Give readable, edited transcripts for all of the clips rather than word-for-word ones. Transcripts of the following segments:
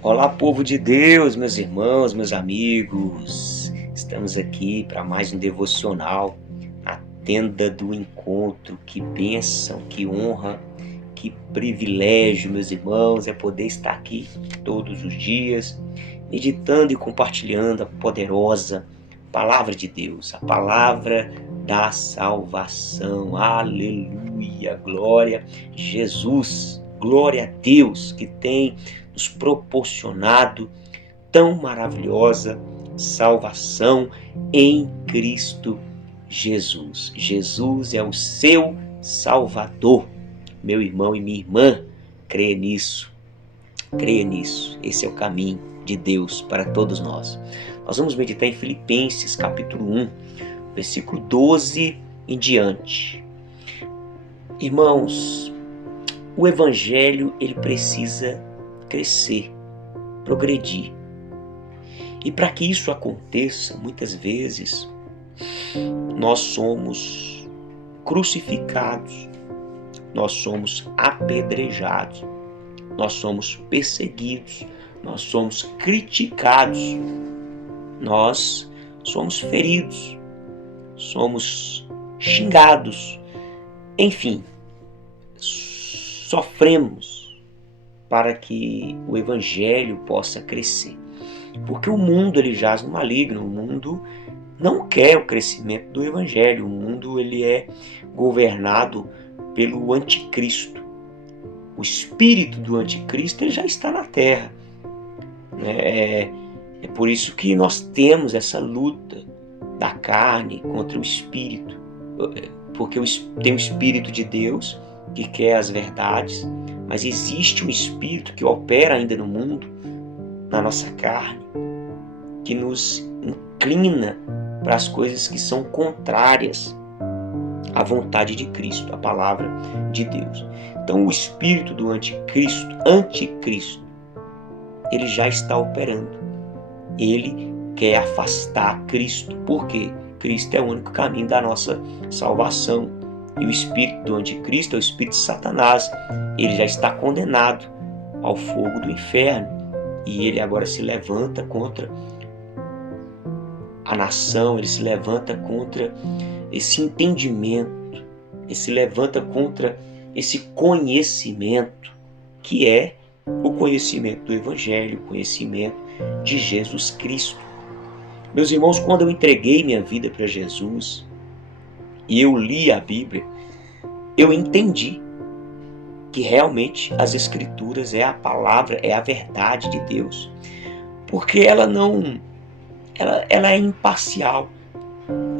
Olá, povo de Deus, meus irmãos, meus amigos. Estamos aqui para mais um devocional na tenda do encontro. Que bênção, que honra, que privilégio, meus irmãos, é poder estar aqui todos os dias, meditando e compartilhando a poderosa palavra de Deus, a palavra da salvação. Aleluia, glória a Jesus, glória a Deus que tem nos proporcionado tão maravilhosa salvação em Cristo Jesus. Jesus é o seu Salvador. Meu irmão e minha irmã, creia nisso, creia nisso. Esse é o caminho de Deus para todos nós. Nós vamos meditar em Filipenses capítulo 1, versículo 12 em diante. Irmãos, o Evangelho ele precisa crescer, progredir. E para que isso aconteça, muitas vezes, nós somos crucificados, nós somos apedrejados, nós somos perseguidos, nós somos criticados, nós somos feridos, somos xingados, enfim, sofremos para que o Evangelho possa crescer. Porque o mundo ele jaz no maligno, o mundo não quer o crescimento do Evangelho, o mundo ele é governado pelo anticristo. O espírito do anticristo ele já está na terra. É por isso que nós temos essa luta da carne contra o espírito. Porque tem o Espírito de Deus que quer as verdades, mas existe um espírito que opera ainda no mundo, na nossa carne, que nos inclina para as coisas que são contrárias à vontade de Cristo, à palavra de Deus. Então o espírito do anticristo, ele já está operando. Ele quer afastar Cristo. Por quê? Cristo é o único caminho da nossa salvação. E o espírito do anticristo é o espírito de Satanás. Ele já está condenado ao fogo do inferno. E ele agora se levanta contra a nação, ele se levanta contra esse entendimento, ele se levanta contra esse conhecimento, que é o conhecimento do Evangelho, o conhecimento de Jesus Cristo. Meus irmãos, quando eu entreguei minha vida para Jesus e eu li a Bíblia, eu entendi que realmente as Escrituras é a palavra, é a verdade de Deus, porque ela é imparcial.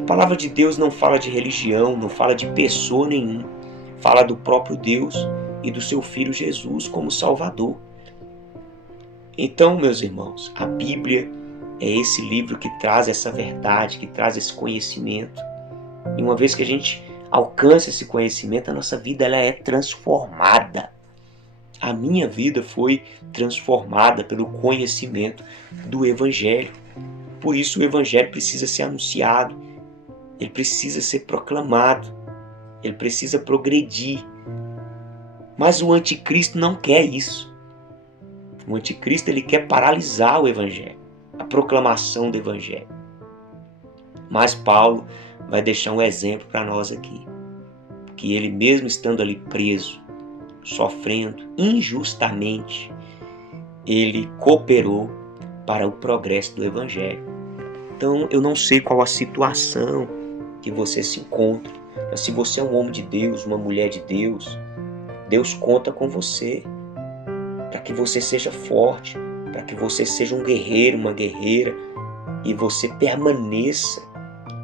A palavra de Deus não fala de religião, não fala de pessoa nenhuma, fala do próprio Deus e do seu Filho Jesus como Salvador. Então, meus irmãos, a Bíblia é esse livro que traz essa verdade, que traz esse conhecimento. E uma vez que a gente alcança esse conhecimento, a nossa vida ela é transformada. A minha vida foi transformada pelo conhecimento do Evangelho. Por isso o Evangelho precisa ser anunciado, ele precisa ser proclamado, ele precisa progredir. Mas o anticristo não quer isso. O anticristo ele quer paralisar o Evangelho, a proclamação do Evangelho. Mas Paulo vai deixar um exemplo para nós aqui, que ele mesmo estando ali preso, sofrendo injustamente, ele cooperou para o progresso do Evangelho. Então eu não sei qual a situação que você se encontra, mas se você é um homem de Deus, uma mulher de Deus, Deus conta com você, para que você seja forte, para que você seja um guerreiro, uma guerreira, e você permaneça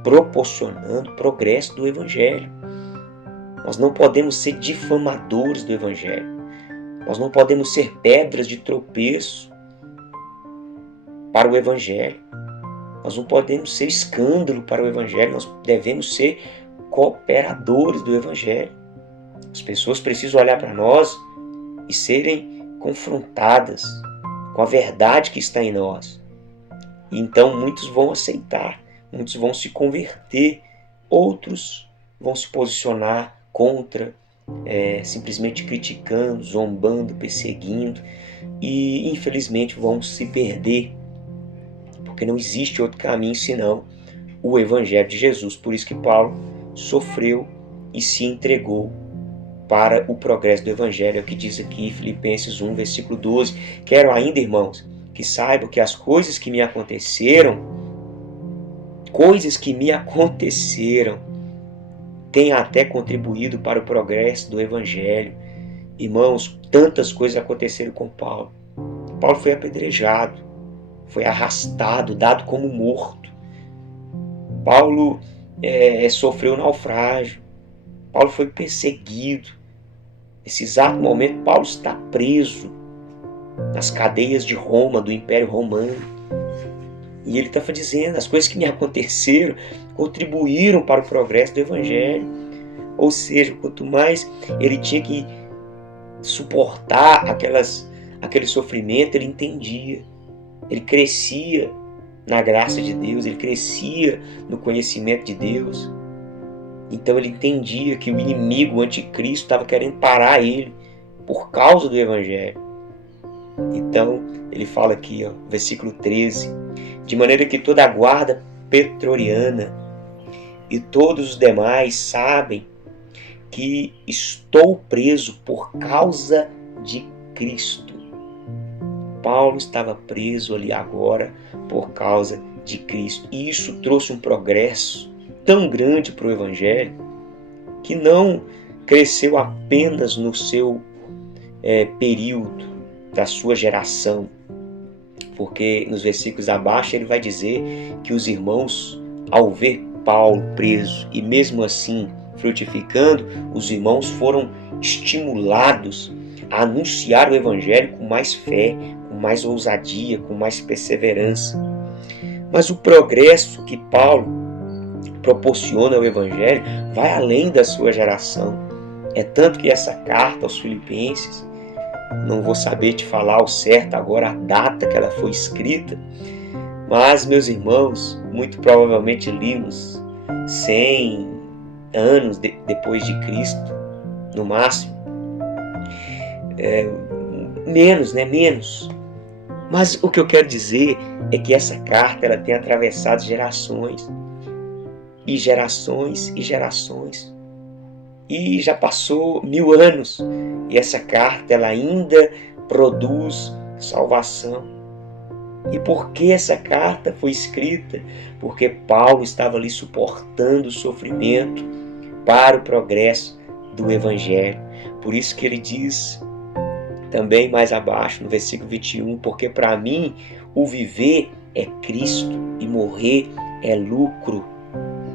proporcionando o progresso do Evangelho. Nós não podemos ser difamadores do Evangelho. Nós não podemos ser pedras de tropeço para o Evangelho. Nós não podemos ser escândalo para o Evangelho. Nós devemos ser cooperadores do Evangelho. As pessoas precisam olhar para nós e serem confrontadas com a verdade que está em nós. E então muitos vão aceitar, muitos vão se converter, outros vão se posicionar contra simplesmente criticando, zombando, perseguindo, e infelizmente vão se perder, porque não existe outro caminho senão o Evangelho de Jesus. Por isso que Paulo sofreu e se entregou para o progresso do Evangelho. É o que diz aqui Filipenses 1, versículo 12. Quero ainda, irmãos, que saibam que as coisas que me aconteceram, têm até contribuído para o progresso do Evangelho. Irmãos, tantas coisas aconteceram com Paulo. Paulo foi apedrejado, foi arrastado, dado como morto. Paulo sofreu naufrágio. Paulo foi perseguido. Nesse exato momento, Paulo está preso nas cadeias de Roma, do Império Romano. E ele estava dizendo, as coisas que me aconteceram contribuíram para o progresso do Evangelho. Ou seja, quanto mais ele tinha que suportar aquele sofrimento, ele entendia. Ele crescia na graça de Deus, ele crescia no conhecimento de Deus. Então ele entendia que o inimigo, o anticristo, estava querendo parar ele por causa do Evangelho. Então ele fala aqui, versículo 13, de maneira que toda a guarda pretoriana e todos os demais sabem que estou preso por causa de Cristo. Paulo estava preso ali agora por causa de Cristo. E isso trouxe um progresso tão grande para o Evangelho que não cresceu apenas no seu período da sua geração. Porque nos versículos abaixo ele vai dizer que os irmãos, ao ver Paulo preso e mesmo assim frutificando, os irmãos foram estimulados a anunciar o Evangelho com mais fé, com mais ousadia, com mais perseverança. Mas o progresso que Paulo proporciona ao Evangelho vai além da sua geração. É tanto que essa carta aos Filipenses, não vou saber te falar ao certo agora a data que ela foi escrita, mas, meus irmãos, muito provavelmente limos 100 anos depois de Cristo, no máximo. Menos. Mas o que eu quero dizer é que essa carta ela tem atravessado gerações, e gerações, e gerações. E já passou 1000 anos, e essa carta ela ainda produz salvação. E por que essa carta foi escrita? Porque Paulo estava ali suportando o sofrimento para o progresso do Evangelho. Por isso que ele diz também mais abaixo, no versículo 21, porque para mim o viver é Cristo e morrer é lucro.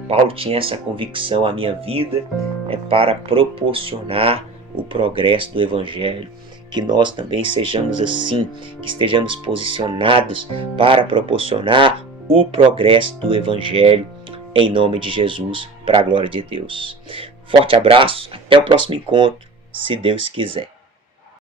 Paulo tinha essa convicção, a minha vida é para proporcionar o progresso do Evangelho. Que nós também sejamos assim, que estejamos posicionados para proporcionar o progresso do Evangelho, em nome de Jesus, para a glória de Deus. Forte abraço, até o próximo encontro, se Deus quiser.